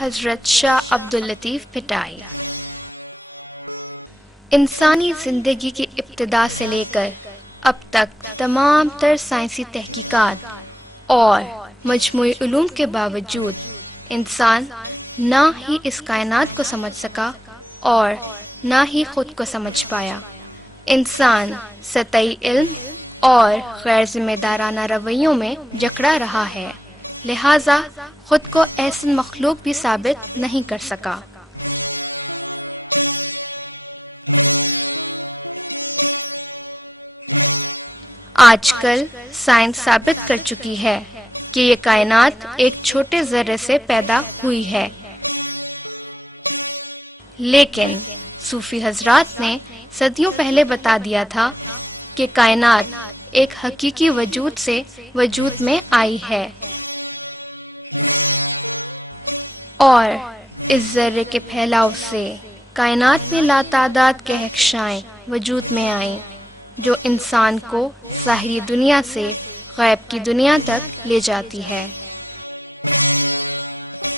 حضرت شاہ عبداللطیف بھٹائی۔ انسانی زندگی کی ابتدا سے لے کر اب تک تمام تر سائنسی تحقیقات اور مجموعی علوم کے باوجود انسان نہ ہی اس کائنات کو سمجھ سکا اور نہ ہی خود کو سمجھ پایا۔ انسان سطحی علم اور غیر ذمہ دارانہ رویوں میں جکڑا رہا ہے، لہٰذا خود کو احسن مخلوق بھی ثابت نہیں کر سکا۔ آج کل سائنس ثابت کر چکی ہے کہ یہ کائنات ایک چھوٹے ذرے سے پیدا ہوئی ہے، لیکن صوفی حضرات نے صدیوں پہلے بتا دیا تھا کہ کائنات ایک حقیقی وجود سے وجود میں آئی ہے، اور اس ذرے کے پھیلاؤ سے کائنات میں لاتعداد کہکشائیں وجود میں آئیں جو انسان کو ظاہری دنیا سے غیب کی دنیا تک لے جاتی ہے۔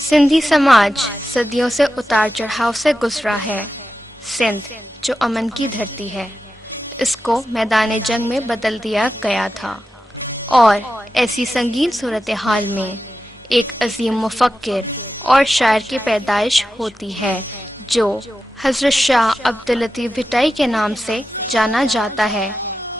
سندھی سماج صدیوں سے اتار چڑھاؤ سے گزرا ہے۔ سندھ جو امن کی دھرتی ہے، اس کو میدان جنگ میں بدل دیا گیا تھا، اور ایسی سنگین صورتحال میں ایک عظیم مفکر اور شاعر کی پیدائش ہوتی ہے جو حضرت شاہ عبداللطیف بھٹائی کے نام سے جانا جاتا ہے،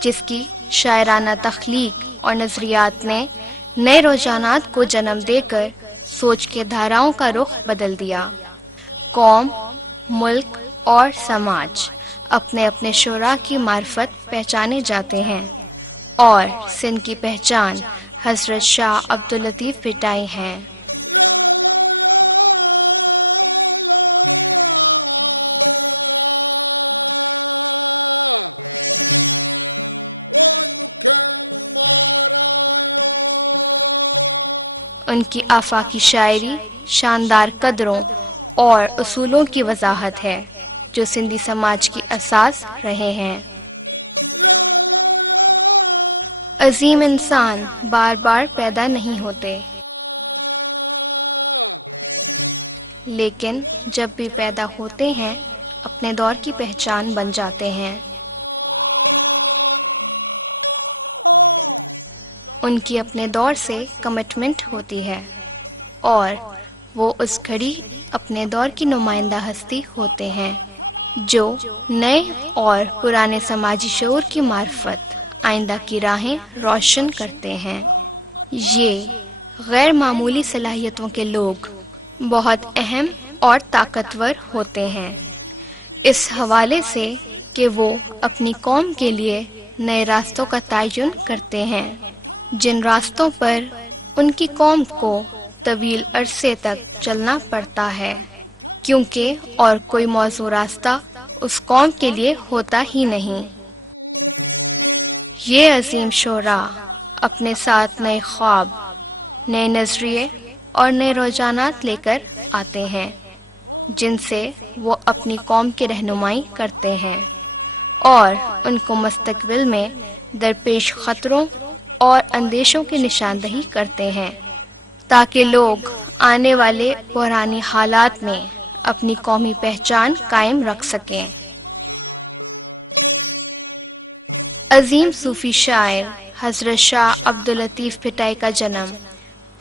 جس کی شاعرانہ تخلیق اور نظریات نے نئے رجحانات کو جنم دے کر سوچ کے دھاراؤں کا رخ بدل دیا۔ قوم، ملک اور سماج اپنے اپنے شعراء کی معرفت پہچانے جاتے ہیں، اور سندھ کی پہچان حضرت شاہ عبداللطیف بھٹائی ہیں۔ ان کی آفاقی شاعری شاندار قدروں اور اصولوں کی وضاحت ہے جو سندھی سماج کی اساس رہے ہیں۔ عظیم انسان بار بار پیدا نہیں ہوتے، لیکن جب بھی پیدا ہوتے ہیں اپنے دور کی پہچان بن جاتے ہیں۔ ان کی اپنے دور سے کمٹمنٹ ہوتی ہے، اور وہ اس گھڑی اپنے دور کی نمائندہ ہستی ہوتے ہیں جو نئے اور پرانے سماجی شعور کی معرفت آئندہ کی راہیں روشن کرتے ہیں۔ یہ غیر معمولی صلاحیتوں کے لوگ بہت اہم اور طاقتور ہوتے ہیں، اس حوالے سے کہ وہ اپنی قوم کے لیے نئے راستوں کا تعین کرتے ہیں، جن راستوں پر ان کی قوم کو طویل عرصے تک چلنا پڑتا ہے، کیونکہ اور کوئی موزوں راستہ اس قوم کے لیے ہوتا ہی نہیں۔ یہ عظیم شعراء اپنے ساتھ نئے خواب، نئے نظریے اور نئے رجحانات لے کر آتے ہیں، جن سے وہ اپنی قوم کی رہنمائی کرتے ہیں اور ان کو مستقبل میں درپیش خطروں اور اندیشوں کی نشاندہی کرتے ہیں، تاکہ لوگ آنے والے بحرانی حالات میں اپنی قومی پہچان قائم رکھ سکیں۔ عظیم صوفی شاعر حضرت شاہ عبداللطیف بھٹائی کا جنم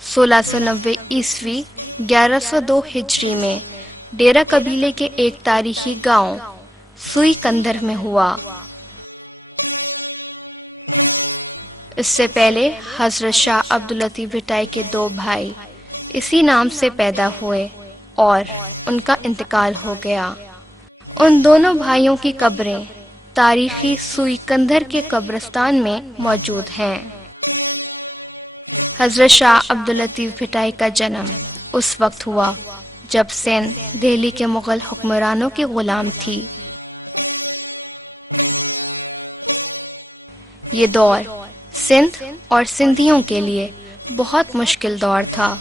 1690 عیسوی 1102 ہجری میں ڈیرہ قبیلے کے ایک تاریخی گاؤں سوئی کندر میں ہوا۔ اس سے پہلے حضرت شاہ عبداللطیف بھٹائی کے 2 بھائی اسی نام سے پیدا ہوئے اور ان کا انتقال ہو گیا۔ ان دونوں بھائیوں کی قبریں تاریخی سوئی کندر کے قبرستان میں موجود ہیں۔ حضرت شاہ عبداللطیف بھٹائی کا جنم اس وقت ہوا جب سندھ دہلی کے مغل حکمرانوں کی غلام تھی۔ یہ دور سندھ اور سندھیوں کے لیے بہت مشکل دور تھا۔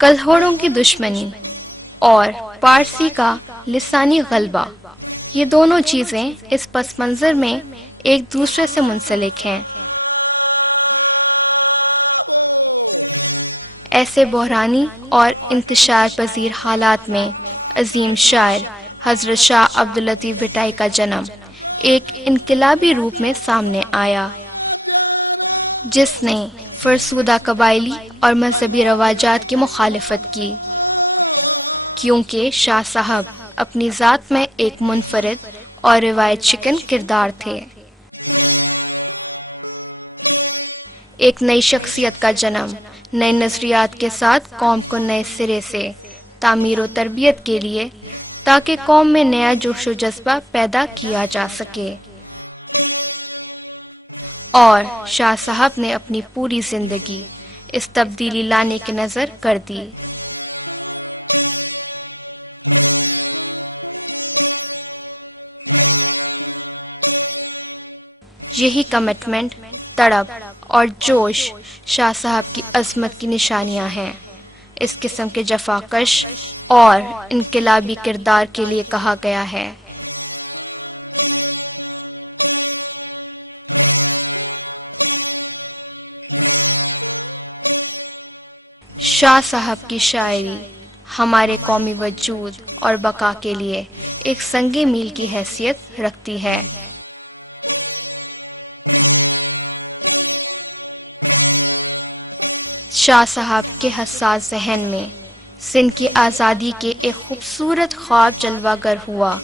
کلہوڑوں کی دشمنی اور پارسی کا لسانی غلبہ، یہ دونوں چیزیں اس پس منظر میں ایک دوسرے سے منسلک ہیں۔ ایسے بحرانی اور انتشار پذیر حالات میں عظیم شاعر حضرت شاہ عبداللطیف بھٹائی کا جنم ایک انقلابی روپ میں سامنے آیا، جس نے فرسودہ قبائلی اور مذہبی رواجات کی مخالفت کی، کیونکہ شاہ صاحب اپنی ذات میں ایک منفرد اور روایت شکن کردار تھے۔ ایک نئی شخصیت کا جنم نئے نظریات کے ساتھ قوم کو نئے سرے سے تعمیر و تربیت کے لیے، تاکہ قوم میں نیا جوش و جذبہ پیدا کیا جا سکے، اور شاہ صاحب نے اپنی پوری زندگی اس تبدیلی لانے کی نظر کر دی۔ یہی کمٹمنٹ، تڑپ اور جوش شاہ صاحب کی عظمت کی نشانیاں ہیں۔ اس قسم کے جفاکش اور انقلابی کردار کے لیے کہا گیا ہے: شاہ صاحب کی شاعری ہمارے قومی وجود اور بقا کے لیے ایک سنگ میل کی حیثیت رکھتی ہے۔ شاہ صاحب کے حساس ذہن میں سندھ کی آزادی کے ایک خوبصورت خواب جلوہ گر ہوا۔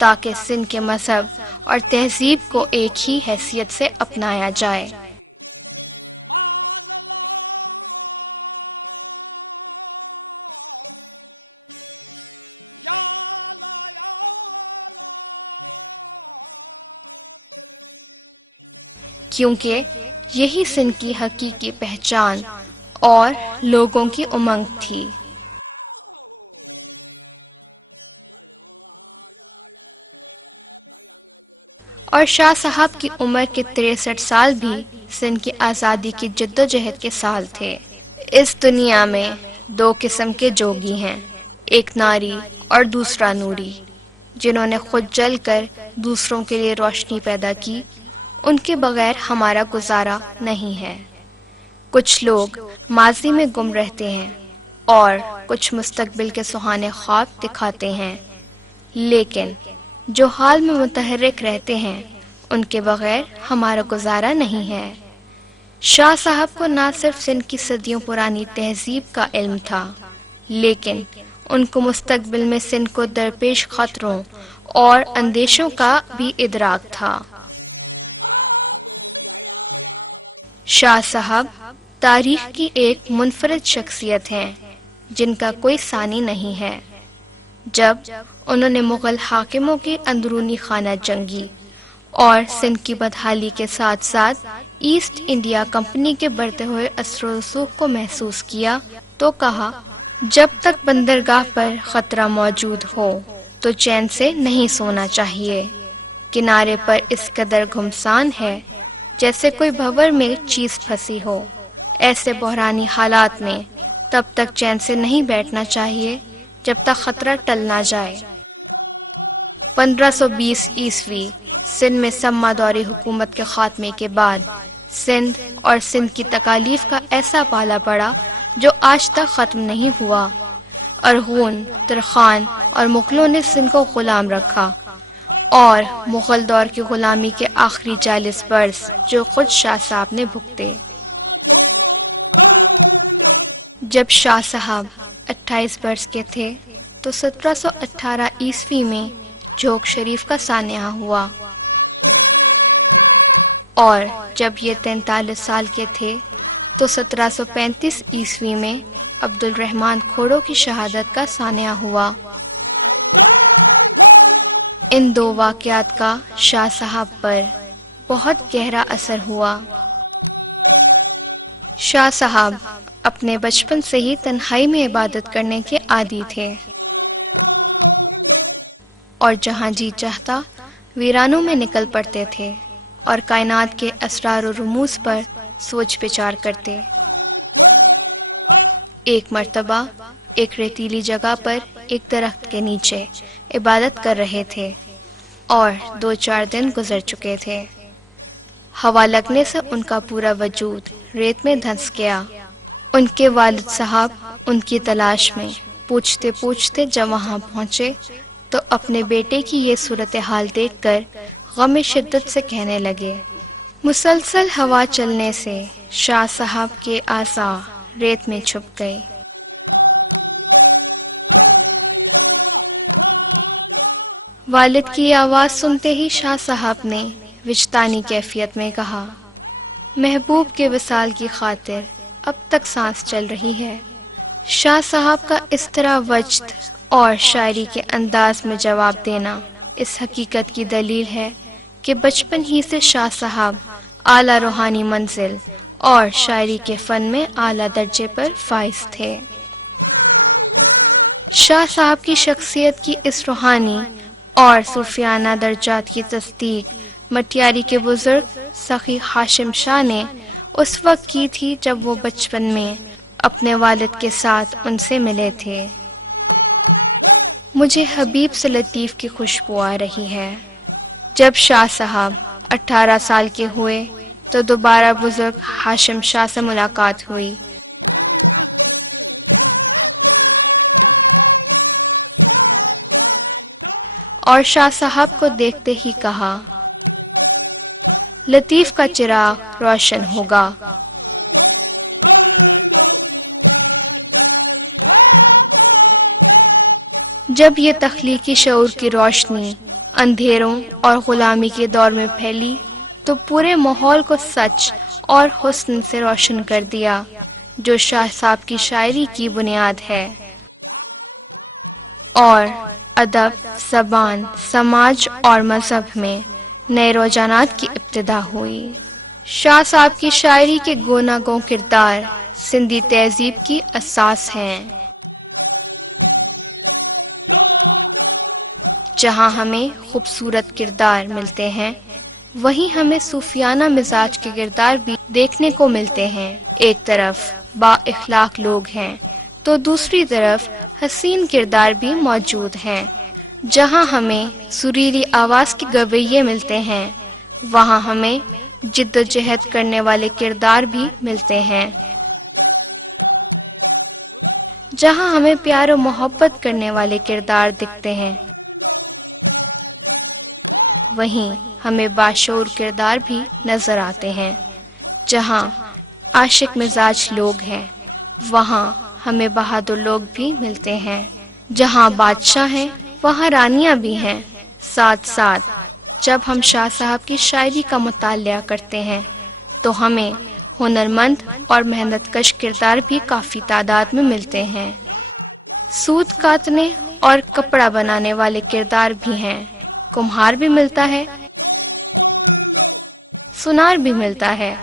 تاکہ سندھ کے مذہب اور تہذیب کو ایک ہی حیثیت سے اپنایا جائے۔ کیونکہ یہی سندھ کی حقیقی پہچان اور لوگوں کی امنگ تھی۔ اور شاہ صاحب کی عمر کے 63 سال بھی سندھ کی آزادی کی جدوجہد کے سال تھے۔ اس دنیا میں دو قسم کے جوگی ہیں، ایک ناری اور دوسرا نوری، جنہوں نے خود جل کر دوسروں کے لیے روشنی پیدا کی۔ ان کے بغیر ہمارا گزارا نہیں ہے۔ کچھ لوگ ماضی میں گم رہتے ہیں اور کچھ مستقبل کے سہانے خواب دکھاتے ہیں، لیکن جو حال میں متحرک رہتے ہیں ان کے بغیر ہمارا گزارا نہیں ہے۔ شاہ صاحب کو نہ صرف سندھ کی صدیوں پرانی تہذیب کا علم تھا، لیکن ان کو مستقبل میں سندھ کو درپیش خطروں اور اندیشوں کا بھی ادراک تھا۔ شاہ صاحب تاریخ کی ایک منفرد شخصیت ہیں جن کا کوئی ثانی نہیں ہے۔ جب انہوں نے مغل حاکموں کی اندرونی خانہ جنگی اور سندھ کی بدحالی کے ساتھ ساتھ ایسٹ انڈیا کمپنی کے بڑھتے ہوئے اثر و رسوخ کو محسوس کیا تو کہا، جب تک بندرگاہ پر خطرہ موجود ہو تو چین سے نہیں سونا چاہیے۔ کنارے پر اس قدر گھمسان ہے جیسے کوئی بھنور میں چیز پھنسی ہو۔ ایسے بحرانی حالات میں تب تک چین سے نہیں بیٹھنا چاہیے جب تک خطرہ ٹل نہ جائے۔ 1520 عیسوی سندھ میں سما دوری حکومت کے خاتمے کے بعد سندھ اور سندھ کی تکالیف کا ایسا پالا پڑا جو آج تک ختم نہیں ہوا۔ ارغون، ترخان اور مغلوں نے سندھ کو غلام رکھا، اور مغل دور کی غلامی کے آخری 40 برس جو خود شاہ صاحب نے بھگتے۔ جب شاہ صاحب 28 برس کے تھے تو 1718 عیسوی میں جھوک شریف کا سانحہ ہوا، اور جب یہ 43 سال کے تھے تو 1735 عیسوی میں عبد الرحمن کھوڑو کی شہادت کا سانحہ ہوا۔ ان دو واقعات کا شاہ صاحب پر بہت گہرا اثر ہوا۔ شاہ صاحب اپنے بچپن سے ہی تنہائی میں عبادت کرنے کے عادی تھے اور جہاں جی چاہتا ویرانوں میں نکل پڑتے تھے اور کائنات کے اسرار و رموز پر سوچ بچار کرتے۔ ایک مرتبہ ایک ریتیلی جگہ پر ایک درخت کے نیچے عبادت کر رہے تھے اور 2-4 دن گزر چکے تھے۔ ہوا لگنے سے ان کا پورا وجود ریت میں دھنس گیا۔ ان کے والد صاحب ان کی تلاش میں پوچھتے پوچھتے جب وہاں پہنچے تو اپنے بیٹے کی یہ صورتحال دیکھ کر غم شدت سے کہنے لگے۔ مسلسل ہوا چلنے سے شاہ صاحب کے اعضاء ریت میں چھپ گئے۔ والد کی آواز سنتے ہی شاہ صاحب نے وجدانی کیفیت میں کہا، محبوب کے وصال کی خاطر اب تک سانس چل رہی ہے۔ شاہ صاحب کا اس طرح وجد اور شاعری کے انداز میں جواب دینا اس حقیقت کی دلیل ہے کہ بچپن ہی سے شاہ صاحب اعلیٰ روحانی منزل اور شاعری کے فن میں اعلیٰ درجے پر فائز تھے۔ شاہ صاحب کی شخصیت کی اس روحانی اور صوفیانہ درجات کی تصدیق مٹیاری کے بزرگ سخی ہاشم شاہ نے اس وقت کی تھی جب وہ بچپن میں اپنے والد کے ساتھ ان سے ملے تھے۔ مجھے حبیب سے لطیف کی خوشبو آ رہی ہے۔ جب شاہ صاحب 18 سال کے ہوئے تو دوبارہ بزرگ ہاشم شاہ سے ملاقات ہوئی۔ اور شاہ صاحب کو دیکھتے ہی کہا، لطیف کا چراغ روشن ہوگا۔ جب یہ تخلیقی شعور کی روشنی اندھیروں اور غلامی کے دور میں پھیلی تو پورے ماحول کو سچ اور حسن سے روشن کر دیا، جو شاہ صاحب کی شاعری کی بنیاد ہے۔ اور ادب، زبان، سماج اور مذہب میں نئے رجحانات کی ابتدا ہوئی۔ شاہ صاحب کی شاعری کے گوناگوں کردار سندھی تہذیب کی اساس ہیں۔ جہاں ہمیں خوبصورت کردار ملتے ہیں وہیں ہمیں صوفیانہ مزاج کے کردار بھی دیکھنے کو ملتے ہیں۔ ایک طرف با اخلاق لوگ ہیں تو دوسری طرف حسین کردار بھی موجود ہیں۔ جہاں ہمیں سریلی آواز کے گویے ملتے ہیں وہاں ہمیں جد و جہد کرنے والے کردار بھی ملتے ہیں۔ جہاں ہمیں پیار و محبت کرنے والے کردار دکھتے ہیں وہیں ہمیں باشعور کردار بھی نظر آتے ہیں۔ جہاں عاشق مزاج لوگ ہیں وہاں ہمیں بہادر لوگ بھی ملتے ہیں۔ جہاں بادشاہ ہیں وہاں رانیاں بھی ہیں۔ ساتھ ساتھ جب ہم شاہ صاحب کی شاعری کا مطالعہ کرتے ہیں تو ہمیں ہنرمند اور محنت کش کردار بھی کافی تعداد میں ملتے ہیں۔ سوت کاتنے اور کپڑا بنانے والے کردار بھی ہیں۔ کمہار بھی ملتا ہے، سنار بھی ملتا ہے۔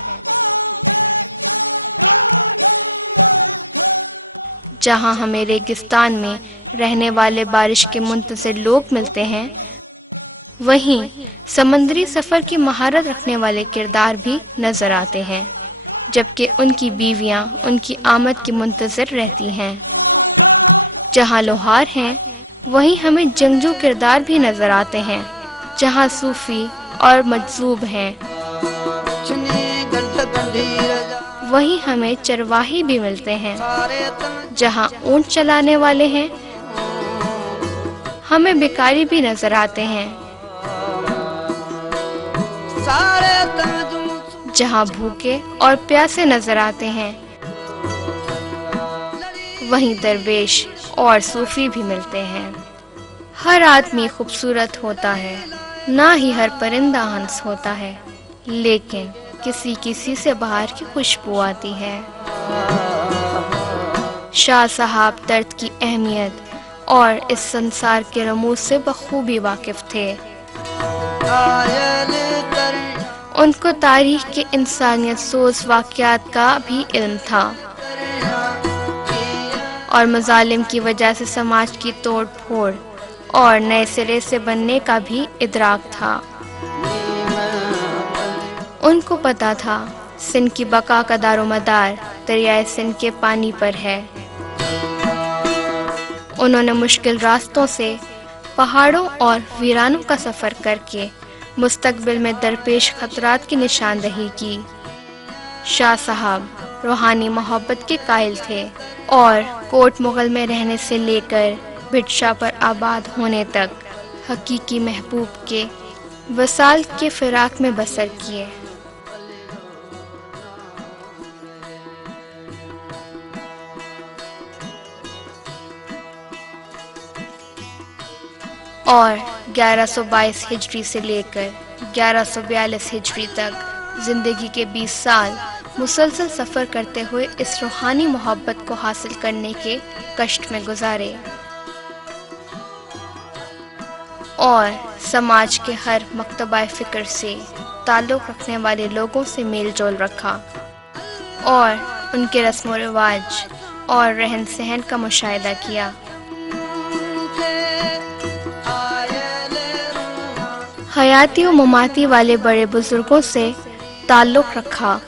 جہاں ہمیں ریگستان میں رہنے والے بارش کے منتظر لوگ ملتے ہیں وہیں سمندری سفر کی مہارت رکھنے والے کردار بھی نظر آتے ہیں، جبکہ ان کی بیویاں ان کی آمد کی منتظر رہتی ہیں۔ جہاں لوہار ہیں وہیں ہمیں جنگجو کردار بھی نظر آتے ہیں۔ جہاں صوفی اور مجذوب ہیں وہیں ہمیں چرواہی بھی ملتے ہیں۔ جہاں اونٹ چلانے والے ہیں ہمیں بھکاری بھی نظر آتے ہیں۔ جہاں بھوکے اور پیاسے نظر آتے ہیں وہیں درویش اور صوفی بھی ملتے ہیں۔ ہر آدمی خوبصورت ہوتا ہے، نہ ہی ہر پرندہ ہنس ہوتا ہے، لیکن کسی کسی سے بہار کی خوشبو آتی ہے۔ شاہ صاحب درد کی اہمیت اور اس سنسار کے رموز سے بخوبی واقف تھے۔ ان کو تاریخ کے انسانیت سوز واقعات کا بھی علم تھا اور مظالم کی وجہ سے سماج کی توڑ پھوڑ اور نئے سرے سے بننے کا بھی ادراک تھا۔ ان کو پتا تھا سندھ کی بقا کا دار و مدار دریائے سندھ کے پانی پر ہے۔ انہوں نے مشکل راستوں سے، پہاڑوں اور ویرانوں کا سفر کر کے مستقبل میں درپیش خطرات کی نشاندہی کی۔ شاہ صاحب روحانی محبت کے قائل تھے اور کوٹ مغل میں رہنے سے لے کر بھٹ شاہ پر آباد ہونے تک حقیقی محبوب کے وصال کے فراق میں بسر کیے۔ اور 1122 ہجری سے لے کر 1142 ہجری تک زندگی کے 20 سال مسلسل سفر کرتے ہوئے اس روحانی محبت کو حاصل کرنے کے کشٹ میں گزارے اور سماج کے ہر مکتبہ فکر سے تعلق رکھنے والے لوگوں سے میل جول رکھا اور ان کے رسم و رواج اور رہن سہن کا مشاہدہ کیا۔ حیاتی و مماتی والے بڑے بزرگوں سے تعلق رکھا،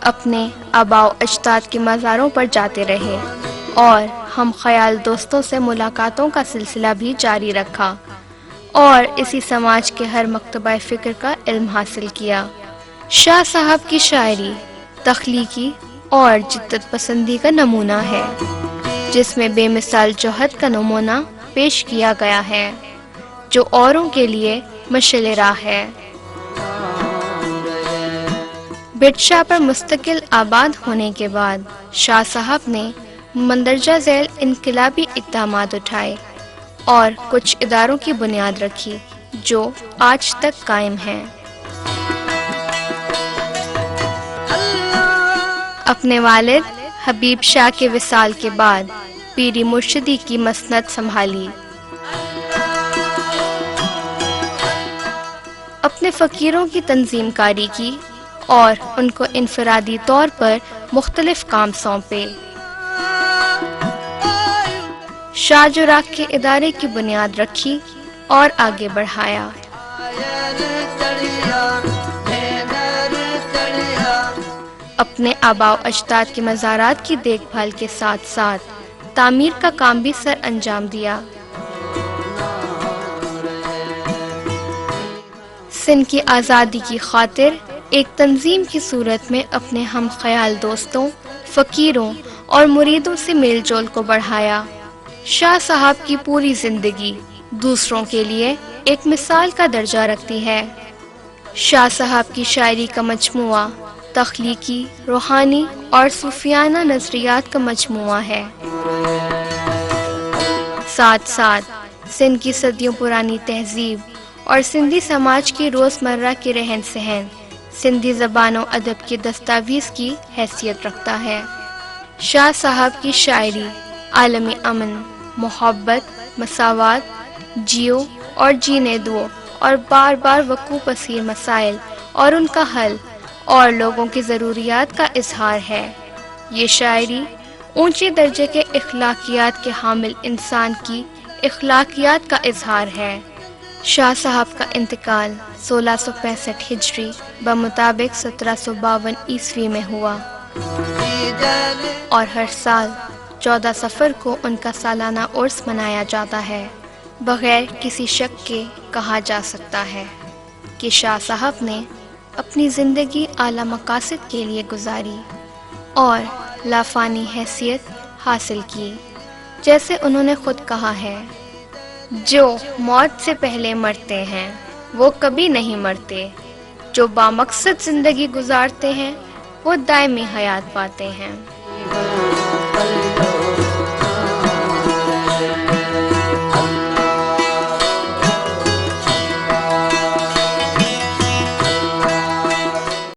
اپنے آباء و اجداد کے مزاروں پر جاتے رہے اور ہم خیال دوستوں سے ملاقاتوں کا سلسلہ بھی جاری رکھا اور اسی سماج کے ہر مکتبہ فکر کا علم حاصل کیا۔ شاہ صاحب کی شاعری تخلیقی اور جدت پسندی کا نمونہ ہے، جس میں بے مثال جوہر کا نمونہ پیش کیا گیا ہے جو اوروں کے لیے مشعل راہ ہے۔ بھٹ شاہ پر مستقل آباد ہونے کے بعد شاہ صاحب نے مندرجہ ذیل انقلابی اقدامات اٹھائے اور کچھ اداروں کی بنیاد رکھی جو آج تک قائم ہیں۔ اپنے والد حبیب شاہ کے وصال کے بعد پیری مرشدی کی مسند سنبھالی۔ اپنے فقیروں کی تنظیم کاری کی اور ان کو انفرادی طور پر مختلف کام سونپے۔ شاہ جراح کے ادارے کی بنیاد رکھی اور آگے بڑھایا۔ اپنے آباء و اجداد کے مزارات کی دیکھ بھال کے ساتھ ساتھ تعمیر کا کام بھی سر انجام دیا۔ سندھ کی آزادی کی خاطر ایک تنظیم کی صورت میں اپنے ہم خیال دوستوں، فقیروں اور مریدوں سے میل جول کو بڑھایا۔ شاہ صاحب کی پوری زندگی دوسروں کے لیے ایک مثال کا درجہ رکھتی ہے۔ شاہ صاحب کی شاعری کا مجموعہ تخلیقی، روحانی اور صوفیانہ نظریات کا مجموعہ ہے۔ ساتھ ساتھ سندھ کی صدیوں پرانی تہذیب اور سندھی سماج کی روزمرہ کے رہن سہن سندھی زبان و ادب کی دستاویز کی حیثیت رکھتا ہے۔ شاہ صاحب کی شاعری عالمی امن، محبت، مساوات، جیو اور جینے دو اور بار بار وقوع پذیر مسائل اور ان کا حل اور لوگوں کی ضروریات کا اظہار ہے۔ یہ شاعری اونچے درجے کے اخلاقیات کے حامل انسان کی اخلاقیات کا اظہار ہے۔ شاہ صاحب کا انتقال 1665 ہجری بمطابق 1752 عیسوی میں ہوا اور ہر سال 14 صفر کو ان کا سالانہ عرس منایا جاتا ہے۔ بغیر کسی شک کے کہا جا سکتا ہے کہ شاہ صاحب نے اپنی زندگی اعلیٰ مقاصد کے لیے گزاری اور لافانی حیثیت حاصل کی۔ جیسے انہوں نے خود کہا ہے، جو موت سے پہلے مرتے ہیں وہ کبھی نہیں مرتے، جو بامقصد زندگی گزارتے ہیں وہ دائمی حیات پاتے ہیں۔